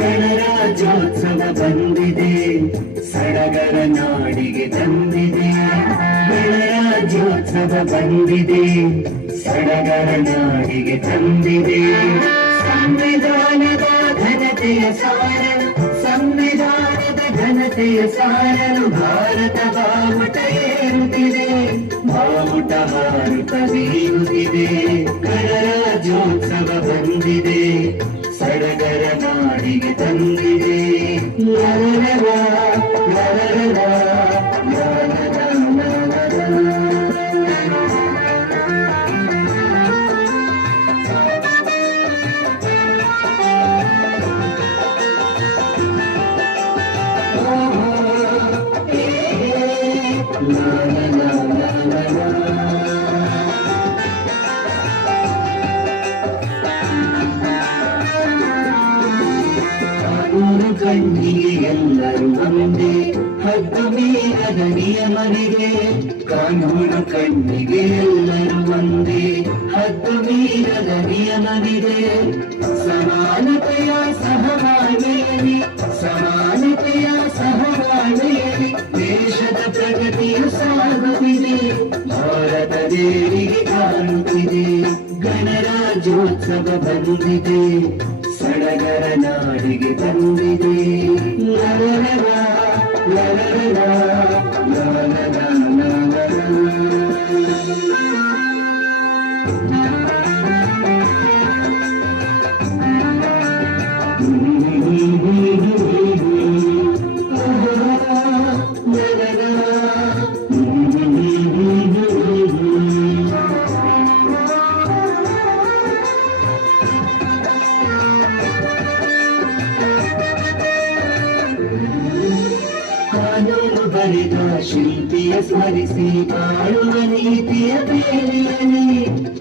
ಗಣರಾಜ್ಯೋತ್ಸವ ಬಂದಿದೆ, ಸಡಗರ ನಾಡಿಗೆ ತಂದಿದೆ. ಗಣರಾಜ್ಯೋತ್ಸವ ಬಂದಿದೆ, ಸಡಗರ ನಾಡಿಗೆ ತಂದಿದೆ. ಸಂವಿಧಾನದ ಘನತೆಯ ಸಾರಲು, ಸಂವಿಧಾನದ ಘನತೆಯ ಸಾರಲು ಭಾರತ ಬಾವುಟ ಏರುತ್ತಿದೆ, ಬಾವುಟ ಹಾರುತ್ತ ಬೀರುತ್ತಿದೆ. ಗಣರಾಜ್ಯೋತ್ಸವ ಬಂದಿದೆ, ಸಡಗರ ನಾಡಿಗೆ ತಂದಿದೆ. ಲರರರ, ಲರರರ, ಲರರರ, ಕಾನೂನು ಕಣ್ಣಿಗೆ ಎಲ್ಲರೂ ಒಂದೇ, ಹದ್ದು ಮೀರದ ನಿಯಮವಿದೆ. ಕಾನೂನು ಕಣ್ಣಿಗೆ ಎಲ್ಲರೂ ಒಂದೇ, ಹದ್ದು ಮೀರದ ನಿಯಮವಿದೆ. ಸಮಾನತೆಯ ಸಹಬಾಳ್ವೆಯಲ್ಲಿ, ಸಮಾನತೆಯ ಸಹಬಾಳ್ವೆಯಲ್ಲಿ ದೇಶದ ಪ್ರಗತಿಯು ಸಾಗುತ್ತಿದೆ, ಭಾರತ ದೇವಿಗೆ ಕಾಣುತ್ತಿದೆ. ಗಣರಾಜ್ಯೋತ್ಸವ ಬಂದಿದೆ, ಸಡಗರ ನಾಡಿಗೆ ತಂದಿದೆ. ಲರರರ, ಲರರರ, ಲರರರ, ಕಾನೂನು ಬರೆದ ಶಿಲ್ಪಿಯ ಸ್ಮರಿಸಿ ಬಾಳುವ ನೀತಿಯ ಬೇಲಿಯಲಿ.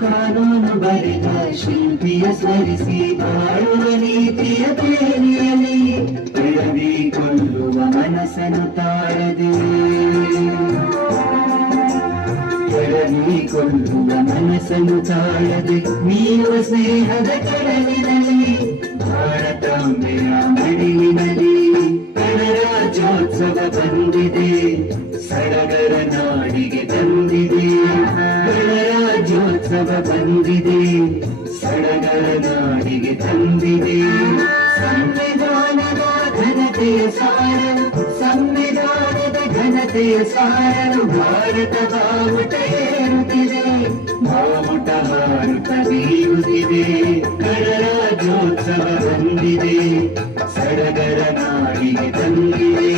ಕಾನೂನು ಬರೆದ ಶಿಲ್ಪಿಯ ಸ್ಮರಿಸಿ ಬಾಳುವ ನೀತಿಯ ಬೇಲಿಯಲಿ. ಬೆಳವಿಕೊಳ್ಳುವ ಮನಸ್ಸನ್ನು ತಾಳದೆ, ಬೆಳವಿಕೊಳ್ಳುವ ಮನಸ್ಸನ್ನು ತಾಳದೆ ನೀವು ಸ್ನೇಹದ ಕಡಲಿನಲ್ಲಿ, ಭಾರತಾಂಬೆಯ ಮಡಿಲಿನಲ್ಲಿ. ಗಣರಾಜ್ಯೋತ್ಸವ ಬಂದಿದೆ, ಸಡಗರ ನಾಡಿಗೆ ತಂದಿದೆ. ಗಣರಾಜ್ಯೋತ್ಸವ ಬಂದಿದೆ, ಸಡಗರ ನಾಡಿಗೆ ತಂದಿದೆ. ಸಂವಿಧಾನದ ಘನತೆಯ ಸಾರಲು, ಸಂವಿಧಾನದ ಘನತೆಯ ಸಾರಲು ಭಾರತ ಬಾವುಟ ಏರುತ್ತಿದೆ, ಬಾವುಟ ಹಾರುತ್ತ ಬೀರುತ್ತಿದೆ. ಗಣರಾಜ್ಯೋತ್ಸವ ಬಂದಿದೆ, ಸಡಗರ ನಾಡಿಗೆ ತಂದಿದೆ.